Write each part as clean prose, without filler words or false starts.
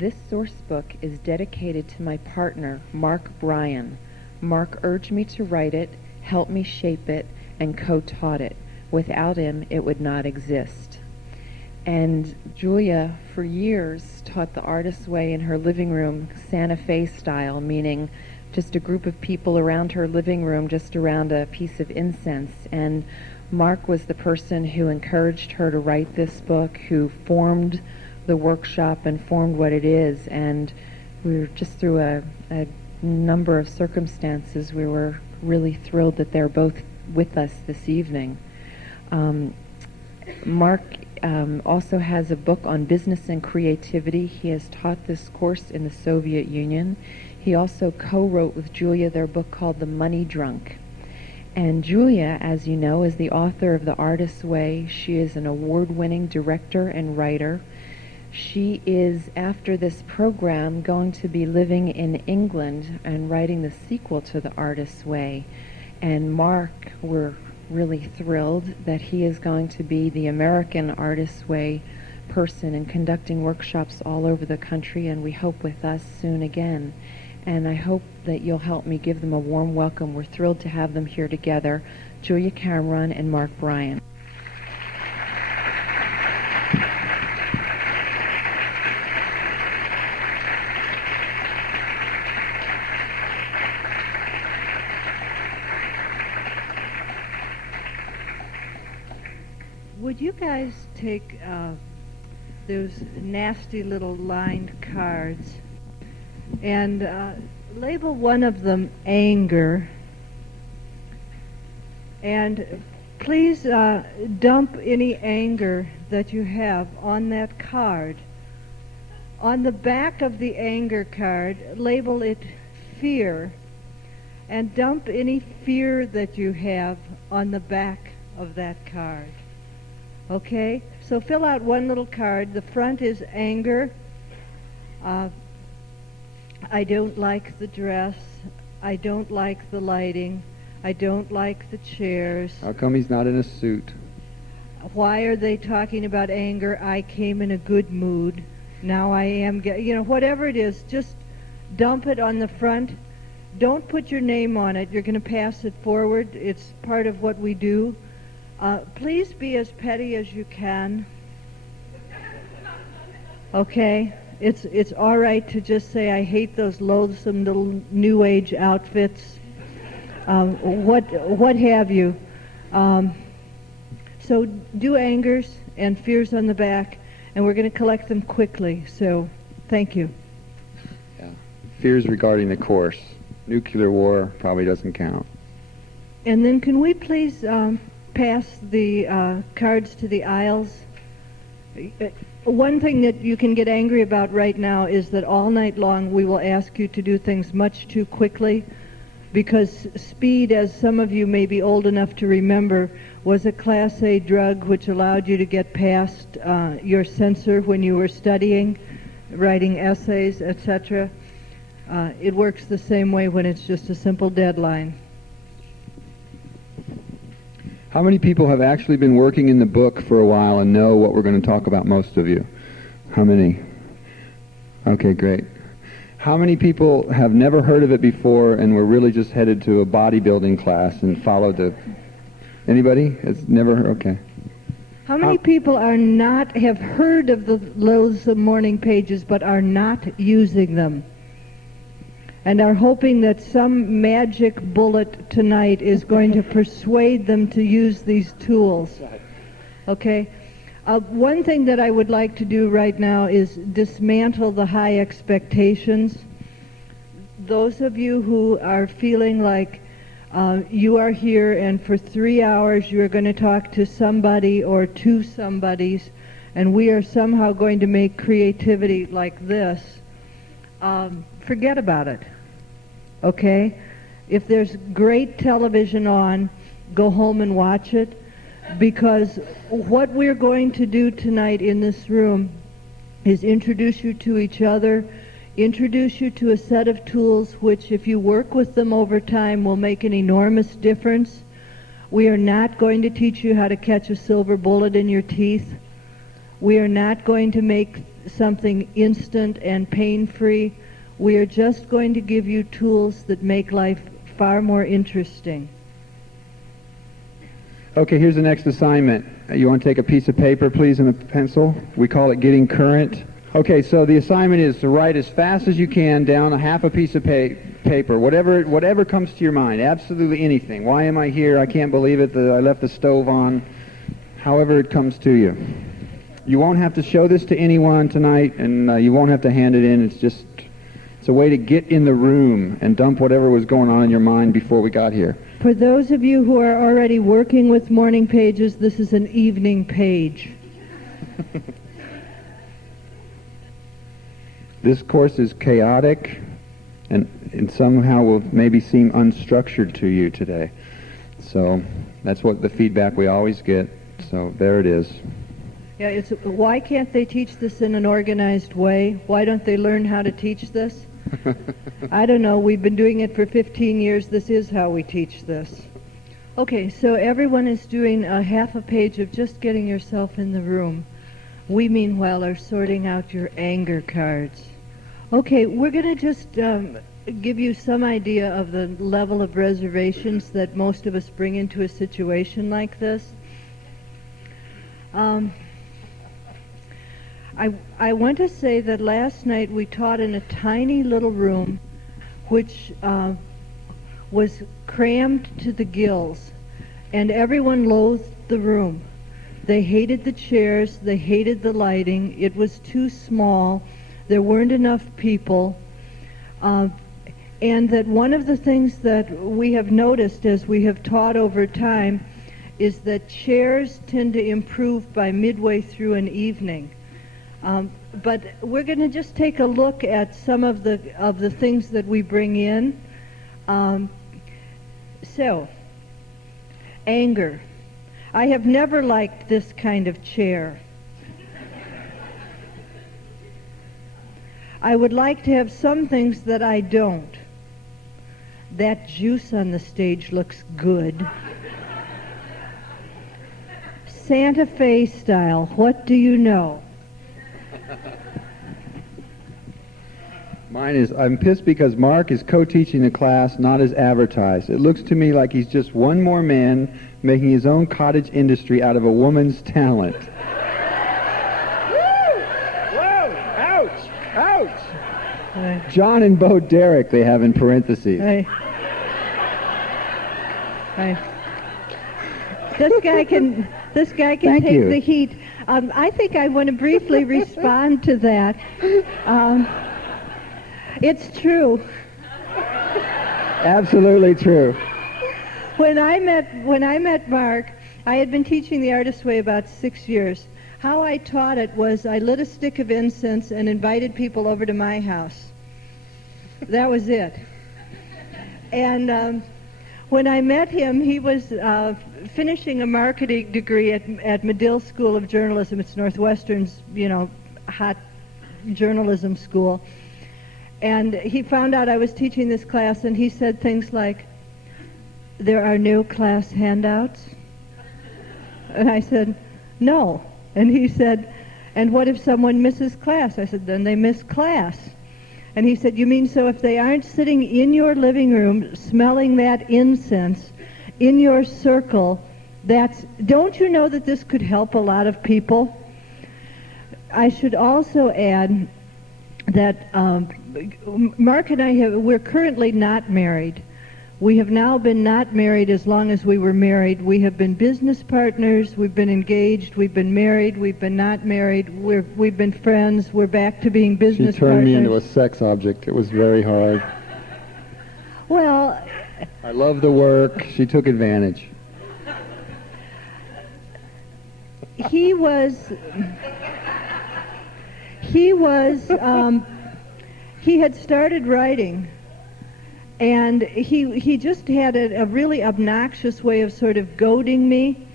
This source book is dedicated to my partner, Mark Bryan. Mark urged me to write it, helped me shape it, and co-taught it. Without him, it would not exist. And Julia, for years, taught the Artist's Way in her living room, Santa Fe style, meaning just a group of people around her living room, just around a piece of incense. And Mark was the person who encouraged her to write this book, who formed the workshop and formed what it is. And we were just through a number of circumstances, we were really thrilled that they're both with us this evening. Mark also has a book on business and creativity. He has taught this course in the Soviet Union. He also co-wrote with Julia their book called The Money Drunk. And Julia, as you know, is the author of The Artist's Way. She is an award-winning director and writer. She is, after this program, going to be living in England and writing the sequel to The Artist's Way. And Mark, we're really thrilled that he is going to be the American Artist's Way person and conducting workshops all over the country, and we hope with us soon again. And I hope that you'll help me give them a warm welcome. We're thrilled to have them here together, Julia Cameron and Mark Bryan. Would you guys take those nasty little lined cards and label one of them anger, and please dump any anger that you have on that card. On the back of the anger card, label it fear, and dump any fear that you have on the back of that card. Okay? So fill out one little card. The front is anger. I don't like the dress. I don't like the lighting. I don't like the chairs. How come he's not in a suit? Why are they talking about anger? I came in a good mood. Now I am, whatever it is, just dump it on the front. Don't put your name on it. You're going to pass it forward. It's part of what we do. Please be as petty as you can. Okay? It's all right to just say, I hate those loathsome little New Age outfits. What have you. So do angers and fears on the back, and we're going to collect them quickly. So thank you. Yeah. Fears regarding the course. Nuclear war probably doesn't count. And then can we please pass the cards to the aisles? One thing that you can get angry about right now is that all night long we will ask you to do things much too quickly, because speed, as some of you may be old enough to remember, was a Class A drug which allowed you to get past your censor when you were studying, writing essays, etc. It works the same way when it's just a simple deadline. How many people have actually been working in the book for a while and know what we're going to talk about, most of you? How many? Okay, great. How many people have never heard of it before and were really just headed to a bodybuilding class and followed the... Anybody? It's never heard? Okay. How many people have heard of the loathsome morning pages but are not using them? And are hoping that some magic bullet tonight is going to persuade them to use these tools. Okay? One thing that I would like to do right now is dismantle the high expectations. Those of you who are feeling like you are here and for 3 hours you are going to talk to somebody or two somebodies, and we are somehow going to make creativity like this, forget about it. Okay? If there's great television on, go home and watch it, because what we're going to do tonight in this room is introduce you to each other, introduce you to a set of tools which, if you work with them over time, will make an enormous difference. We are not going to teach you how to catch a silver bullet in your teeth. We are not going to make something instant and pain-free. We are just going to give you tools that make life far more interesting. Okay, here's the next assignment. You want to take a piece of paper, please, and a pencil? We call it Getting Current. Okay, so the assignment is to write as fast as you can down a half a piece of paper, whatever comes to your mind, absolutely anything. Why am I here? I can't believe it. I left the stove on. However it comes to you. You won't have to show this to anyone tonight, and you won't have to hand it in. It's a way to get in the room and dump whatever was going on in your mind before we got here. For those of you who are already working with morning pages, this is an evening page. This course is chaotic and somehow will maybe seem unstructured to you today. So that's what the feedback we always get. So there it is. Yeah, why can't they teach this in an organized way? Why don't they learn how to teach this? I don't know. We've been doing it for 15 years. This is how we teach this. Okay, so everyone is doing a half a page of just getting yourself in the room. We, meanwhile, are sorting out your anger cards. Okay, we're going to just give you some idea of the level of reservations that most of us bring into a situation like this. I want to say that last night we taught in a tiny little room which was crammed to the gills, and everyone loathed the room. They hated the chairs, they hated the lighting, it was too small, there weren't enough people, and that one of the things that we have noticed as we have taught over time is that chairs tend to improve by midway through an evening. But we're going to just take a look at some of the things that we bring in. So, anger. I have never liked this kind of chair. I would like to have some things that I don't. That juice on the stage looks good. Santa Fe style, what do you know? Mine is, I'm pissed because Mark is co-teaching the class, not as advertised. It looks to me like he's just one more man making his own cottage industry out of a woman's talent. Woo! Whoa! Ouch! Ouch! John and Bo Derek, they have in parentheses. This guy can Thank take you. the heat. I think I want to briefly respond to that. It's true. Absolutely true. When I met Mark, I had been teaching the Artist's Way about 6 years. How I taught it was I lit a stick of incense and invited people over to my house. That was it. And when I met him, he was finishing a marketing degree at Medill School of Journalism. It's Northwestern's, hot journalism school. And he found out I was teaching this class, and he said things like, "There are no class handouts?" And I said, "No." And he said, "And what if someone misses class?" I said, "Then they miss class." And he said, "You mean so if they aren't sitting in your living room smelling that incense in your circle, don't you know that this could help a lot of people?" I should also add that Mark and we're currently not married. We have now been not married as long as we were married. We have been business partners, we've been engaged, we've been married, we've been not married, we've been friends, we're back to being business partners. She turned me into a sex object. It was very hard. Well, I love the work. She took advantage. He had started writing, and he just had a really obnoxious way of sort of goading me,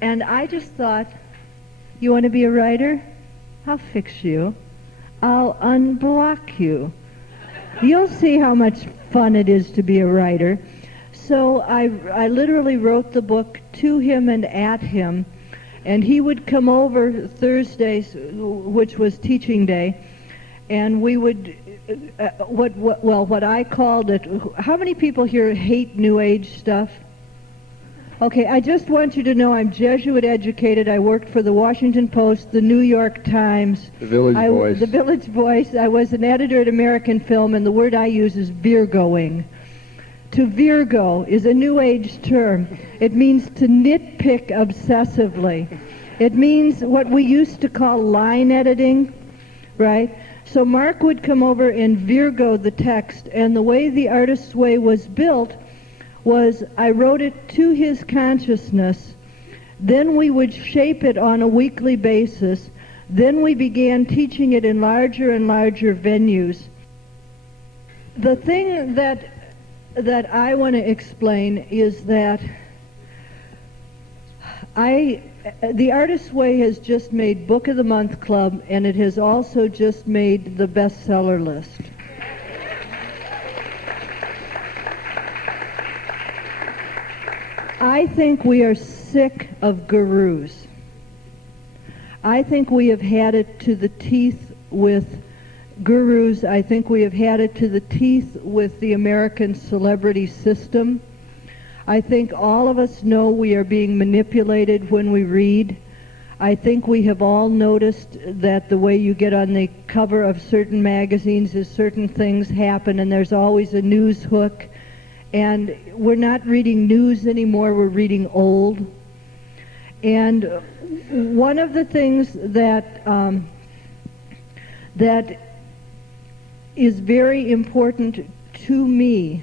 and I just thought, "You want to be a writer? I'll fix you. I'll unblock you. You'll see how much fun it is to be a writer." So I literally wrote the book to him and at him, And he would come over Thursdays, which was teaching day, and we would, what I called it, how many people here hate New Age stuff? Okay, I just want you to know I'm Jesuit educated. I worked for the Washington Post, the New York Times. The Village Voice. The Village Voice. I was an editor at American Film, and the word I use is Virgoing. To Virgo is a New Age term. It means to nitpick obsessively. It means what we used to call line editing, right? So Mark would come over and Virgo the text, and the way The Artist's Way was built was I wrote it to his consciousness, then we would shape it on a weekly basis, then we began teaching it in larger and larger venues. The thing that I want to explain is that The Artist's Way has just made Book of the Month Club, and it has also just made the bestseller list. I think we are sick of gurus. I think we have had it to the teeth with gurus. I think we have had it to the teeth with the American celebrity system. I think all of us know we are being manipulated when we read. I think we have all noticed that the way you get on the cover of certain magazines is certain things happen, and there's always a news hook. And we're not reading news anymore, we're reading old. And one of the things that is very important to me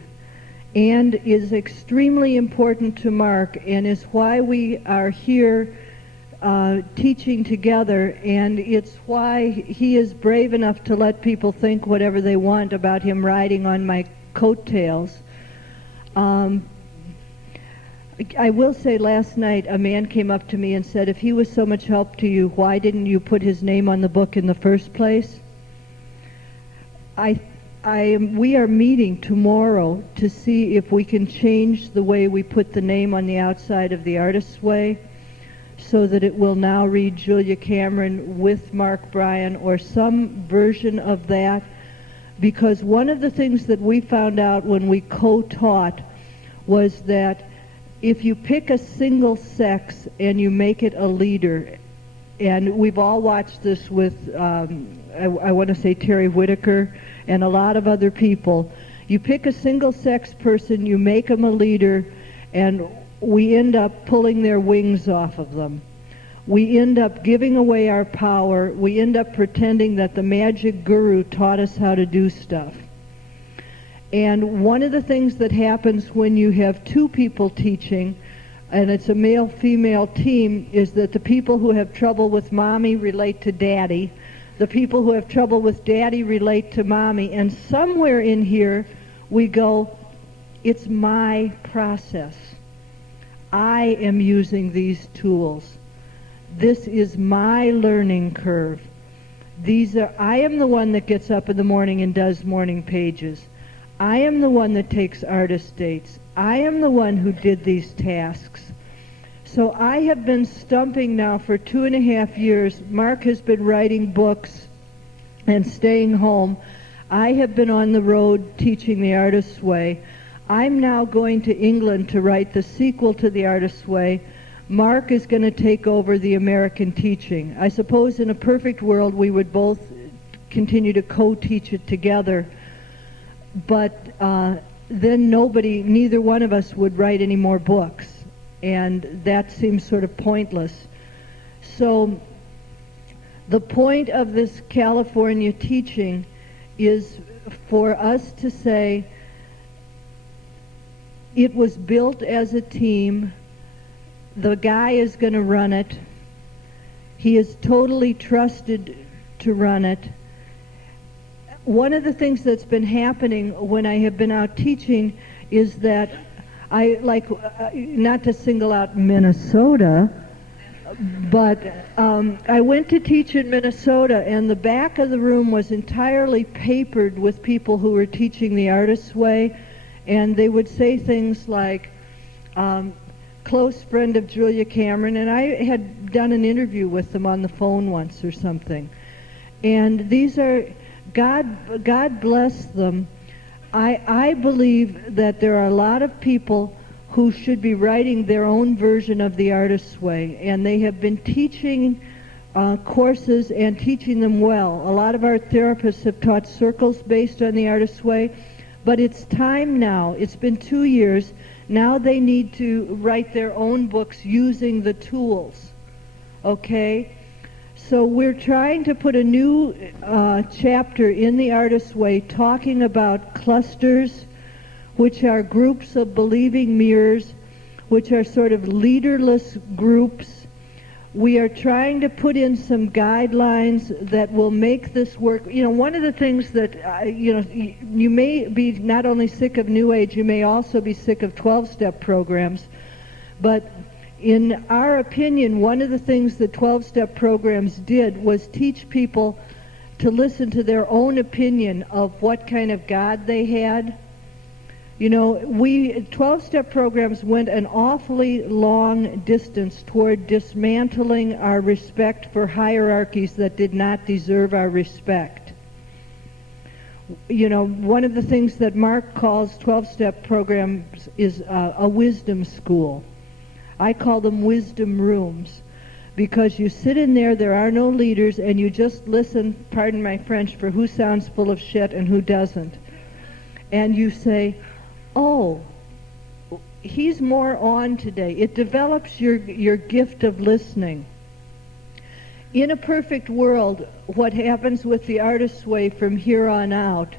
and is extremely important to Mark, and is why we are here teaching together, and it's why he is brave enough to let people think whatever they want about him riding on my coattails. I will say last night a man came up to me and said, if he was so much help to you, why didn't you put his name on the book in the first place? We are meeting tomorrow to see if we can change the way we put the name on the outside of The Artist's Way so that it will now read Julia Cameron with Mark Bryan or some version of that. Because one of the things that we found out when we co-taught was that if you pick a single sex and you make it a leader, and we've all watched this with, I want to say Terry Whitaker and a lot of other people, you pick a single sex person, you make them a leader, and we end up pulling their wings off of them. We end up giving away our power. We end up pretending that the magic guru taught us how to do stuff. And one of the things that happens when you have two people teaching, and it's a male-female team, is that the people who have trouble with mommy relate to daddy. The people who have trouble with daddy relate to mommy. And somewhere in here we go, it's my process. I am using these tools. This is my learning curve. I am the one that gets up in the morning and does morning pages. I am the one that takes artist dates. I am the one who did these tasks. So I have been stumping now for 2.5 years. Mark has been writing books and staying home. I have been on the road teaching The Artist's Way. I'm now going to England to write the sequel to The Artist's Way. Mark is going to take over the American teaching. I suppose in a perfect world we would both continue to co-teach it together, but then neither one of us would write any more books, and that seems sort of pointless. So the point of this California teaching is for us to say it was built as a team. The guy is going to run it. He is totally trusted to run it. One of the things that's been happening when I have been out teaching is that I like, not to single out Minnesota, but I went to teach in Minnesota, and the back of the room was entirely papered with people who were teaching The Artist's Way, and they would say things like, close friend of Julia Cameron, and I had done an interview with them on the phone once or something. And these are, God bless them. I believe that there are a lot of people who should be writing their own version of the Artist's Way, and they have been teaching courses and teaching them well. A lot of our therapists have taught circles based on the Artist's Way, but it's time now. It's been 2 years. Now they need to write their own books using the tools, okay? So we're trying to put a new chapter in the Artist's Way talking about clusters, which are groups of believing mirrors, which are sort of leaderless groups. We are trying to put in some guidelines that will make this work. You know, one of the things that, you may be not only sick of New Age, you may also be sick of 12-step programs. But in our opinion, one of the things the 12-step programs did was teach people to listen to their own opinion of what kind of God they had. You know, 12-step programs went an awfully long distance toward dismantling our respect for hierarchies that did not deserve our respect. You know, one of the things that Mark calls 12-step programs is a wisdom school. I call them wisdom rooms, because you sit in there are no leaders, and you just listen, pardon my French, for who sounds full of shit and who doesn't. And you say, oh, he's more on today. It develops your gift of listening. In a perfect world, what happens with the Artist's Way from here on out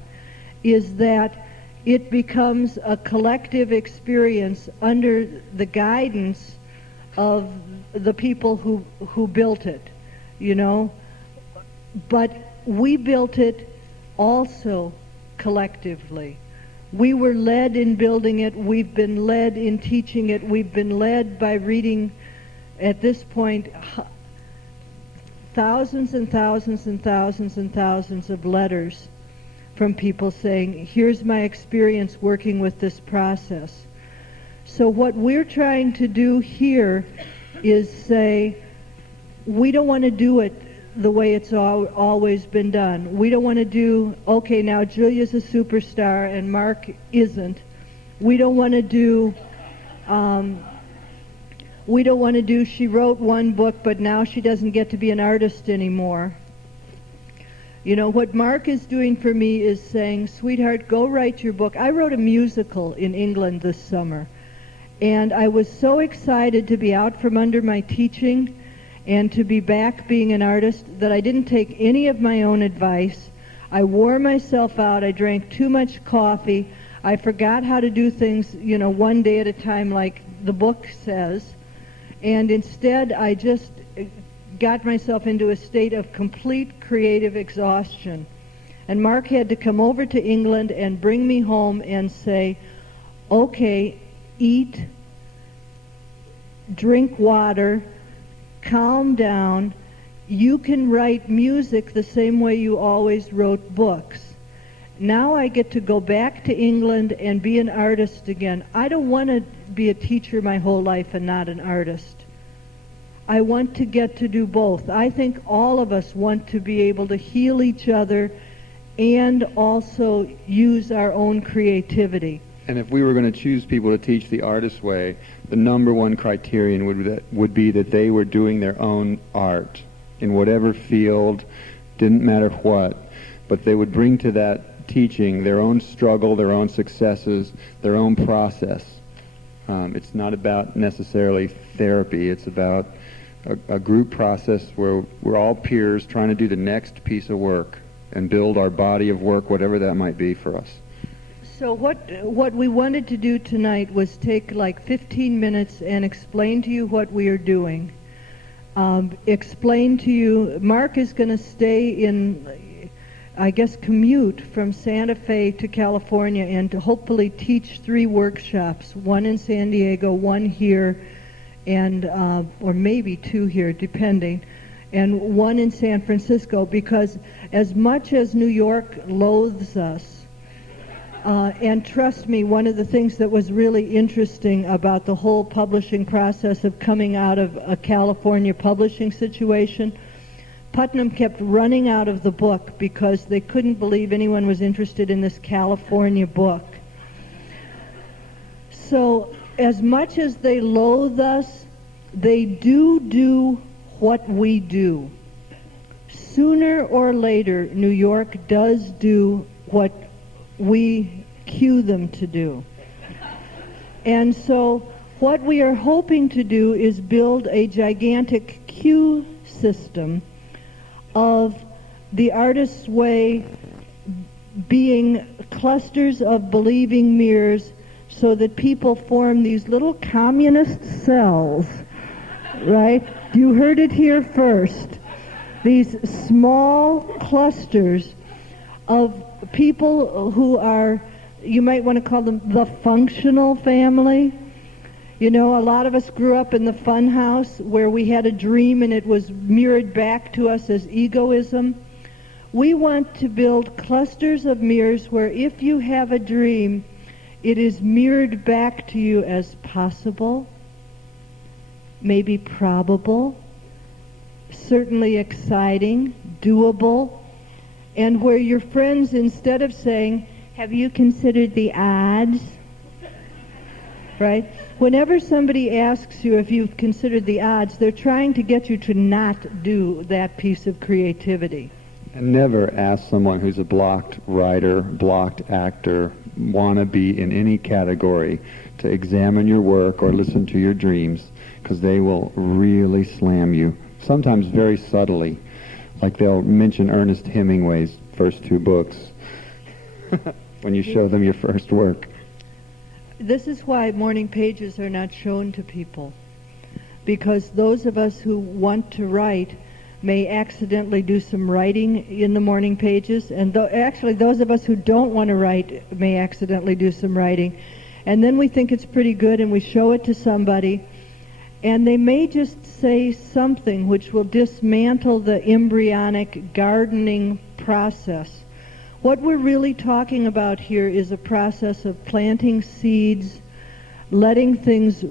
is that it becomes a collective experience under the guidance of the people who built it, you know. But we built it also collectively. We were led in building it. We've been led in teaching it. We've been led by reading, at this point, thousands and thousands and thousands and thousands of letters from people saying, here's my experience working with this process. So what we're trying to do here is say, we don't want to do it the way it's always been done. We don't want to do, okay, now Julia's a superstar and Mark isn't. We don't want to do, she wrote one book, but now she doesn't get to be an artist anymore. You know, what Mark is doing for me is saying, sweetheart, go write your book. I wrote a musical in England this summer, and I was so excited to be out from under my teaching and to be back being an artist that I didn't take any of my own advice. I wore myself out. I drank too much coffee. I forgot how to do things, you know, one day at a time like the book says. And instead, I just got myself into a state of complete creative exhaustion. And Mark had to come over to England and bring me home and say, okay, eat, drink water, calm down. You can write music the same way you always wrote books. Now I get to go back to England and be an artist again. I don't want to be a teacher my whole life and not an artist. I want to get to do both. I think all of us want to be able to heal each other and also use our own creativity. And if we were going to choose people to teach the Artist's Way, the number one criterion would be that they were doing their own art in whatever field, didn't matter what, but they would bring to that teaching their own struggle, their own successes, their own process. It's not about necessarily therapy. It's about a group process where we're all peers trying to do the next piece of work and build our body of work, whatever that might be for us. So what we wanted to do tonight was take like 15 minutes and explain to you what we are doing. Explain to you, Mark is going to stay in, I guess, commute from Santa Fe to California and to hopefully teach 3 workshops, one in San Diego, one here, and or maybe 2 here, depending, and one in San Francisco, because as much as New York loathes us, And trust me, one of the things that was really interesting about the whole publishing process of coming out of a California publishing situation, Putnam kept running out of the book because they couldn't believe anyone was interested in this California book. So as much as they loathe us, they do what we do. Sooner or later, New York does do what we cue them to do. And so what we are hoping to do is build a gigantic cue system of the artist's way being clusters of believing mirrors so that people form these little communist cells, right? You heard it here first. These small clusters of people who are, you might want to call them the functional family. You know, a lot of us grew up in the fun house where we had a dream and it was mirrored back to us as egoism. We want to build clusters of mirrors where if you have a dream, it is mirrored back to you as possible, maybe probable, certainly exciting, doable, and where your friends, instead of saying, have you considered the odds? Right? Whenever somebody asks you if you've considered the odds, they're trying to get you to not do that piece of creativity. And never ask someone who's a blocked writer, blocked actor, wannabe in any category to examine your work or listen to your dreams, because they will really slam you, sometimes very subtly. Like they'll mention Ernest Hemingway's first two books when you show them your first work. This is why morning pages are not shown to people, because those of us who want to write may accidentally do some writing in the morning pages, and actually those of us who don't want to write may accidentally do some writing, and then we think it's pretty good and we show it to somebody, and they may just say something which will dismantle the embryonic gardening process. What we're really talking about here is a process of planting seeds, letting things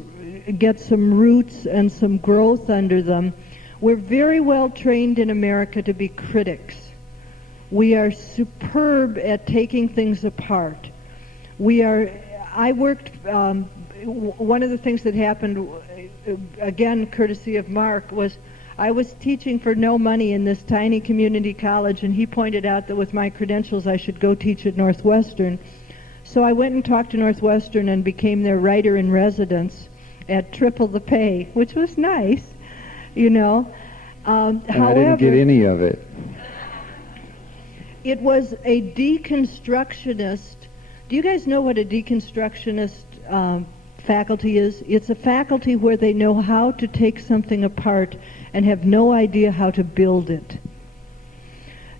get some roots and some growth under them. We're very well trained in America to be critics. We are superb at taking things apart. One of the things that happened, again, courtesy of Mark, was I was teaching for no money in this tiny community college, and he pointed out that with my credentials I should go teach at Northwestern. So I went and talked to Northwestern and became their writer-in-residence at triple the pay, which was nice, you know. And however, I didn't get any of it. It was a deconstructionist. Do you guys know what a deconstructionist faculty is? It's a faculty where they know how to take something apart and have no idea how to build it.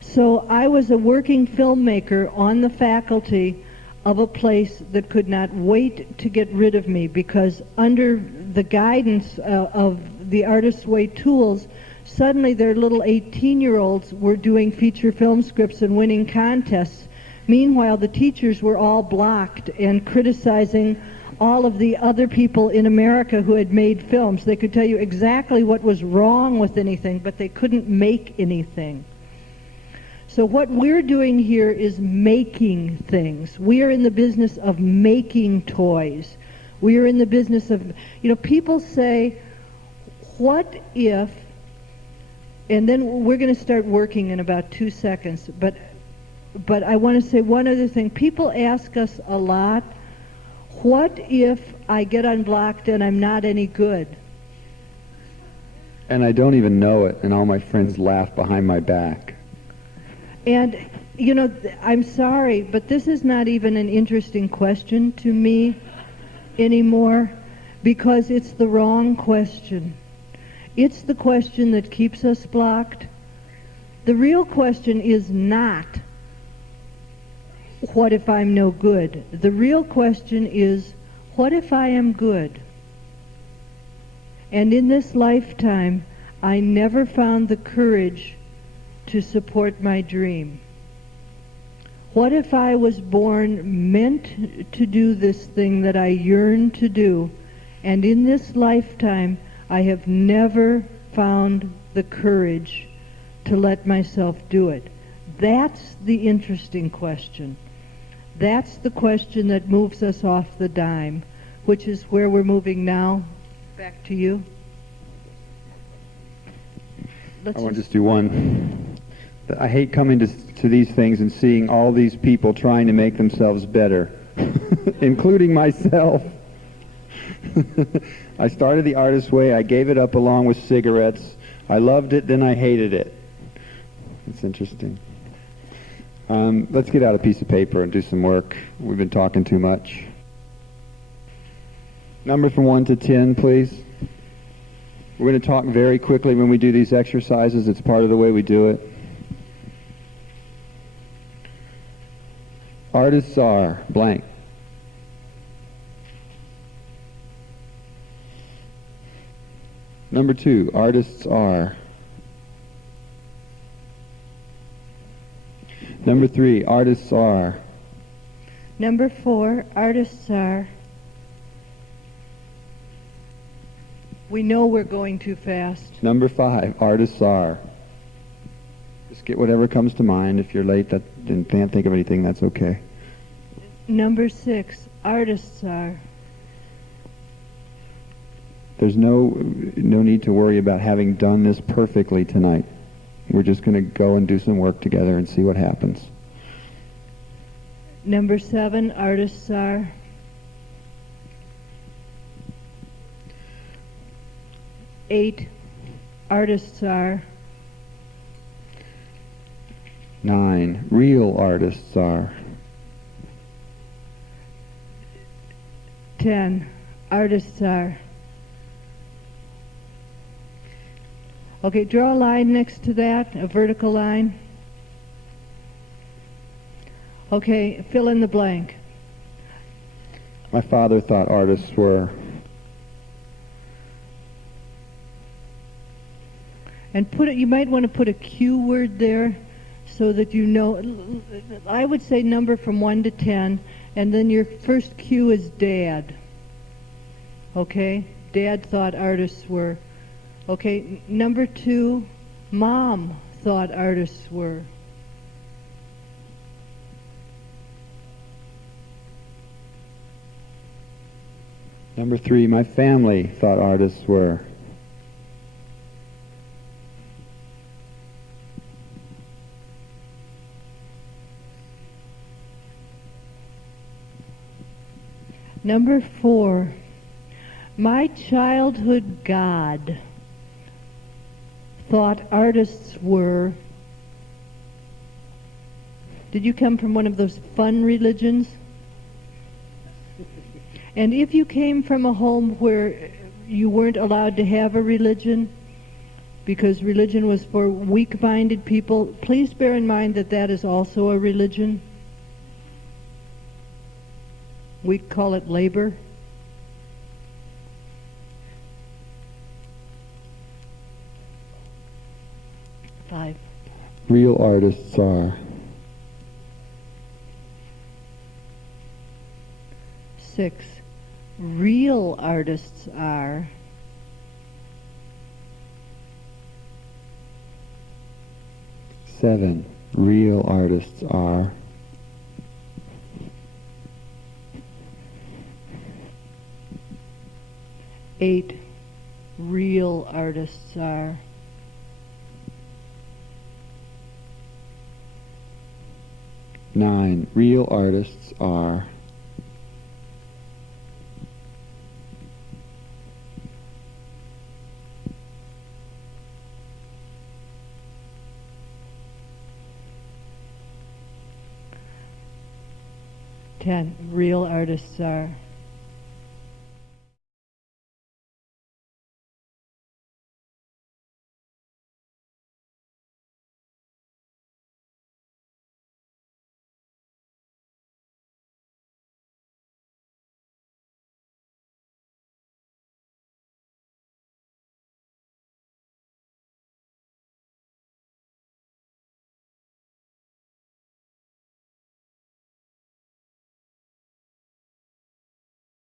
So I was a working filmmaker on the faculty of a place that could not wait to get rid of me, because under the guidance of the Artist's Way tools, suddenly their little 18-year-olds were doing feature film scripts and winning contests. Meanwhile, the teachers were all blocked and criticizing all of the other people in America who had made films. They could tell you exactly what was wrong with anything, but they couldn't make anything. So what we're doing here is making things. We are in the business of making toys. We are in the business of, people say, what if, and then we're going to start working in about 2 seconds, but I want to say one other thing. People ask us a lot, what if I get unblocked and I'm not any good? And I don't even know it, and all my friends laugh behind my back. And, I'm sorry, but this is not even an interesting question to me anymore, because it's the wrong question. It's the question that keeps us blocked. The real question is not, what if I'm no good? The real question is, what if I am good? And in this lifetime, I never found the courage to support my dream. What if I was born meant to do this thing that I yearn to do, and in this lifetime I have never found the courage to let myself do it? That's the interesting question. That's the question that moves us off the dime, which is where we're moving now. Back to you. I want to just do one. I hate coming to these things and seeing all these people trying to make themselves better, including myself. I started the artist's way. I gave it up along with cigarettes. I loved it, then I hated it. It's interesting. Let's get out a piece of paper and do some work. We've been talking too much. Number from 1 to 10, please. We're going to talk very quickly when we do these exercises. It's part of the way we do it. Artists are blank. Number 2, artists are. Number 3, artists are. Number 4, artists are. We know we're going too fast. Number 5, artists are. Just get whatever comes to mind. If you're late and can't think of anything, that's okay. Number 6, artists are. There's no need to worry about having done this perfectly tonight. We're just going to go and do some work together and see what happens. Number 7, artists are. 8, artists are. 9, real artists are. 10, artists are. Okay, draw a line next to that, a vertical line. Okay, fill in the blank. My father thought artists were. And you might want to put a Q word there so that you know. I would say number from 1 to 10, and then your first Q is Dad. Okay? Dad thought artists were. Okay, number 2, Mom thought artists were. Number 3, my family thought artists were. Number 4, my childhood God thought artists were. Did you come from one of those fun religions? And if you came from a home where you weren't allowed to have a religion, because religion was for weak-minded people, please bear in mind that that is also a religion. We call it labor. Five. Real artists are. 6. Real artists are. 7. Real artists are. 8. Real artists are. 9. Real artists are. 10. Real artists are.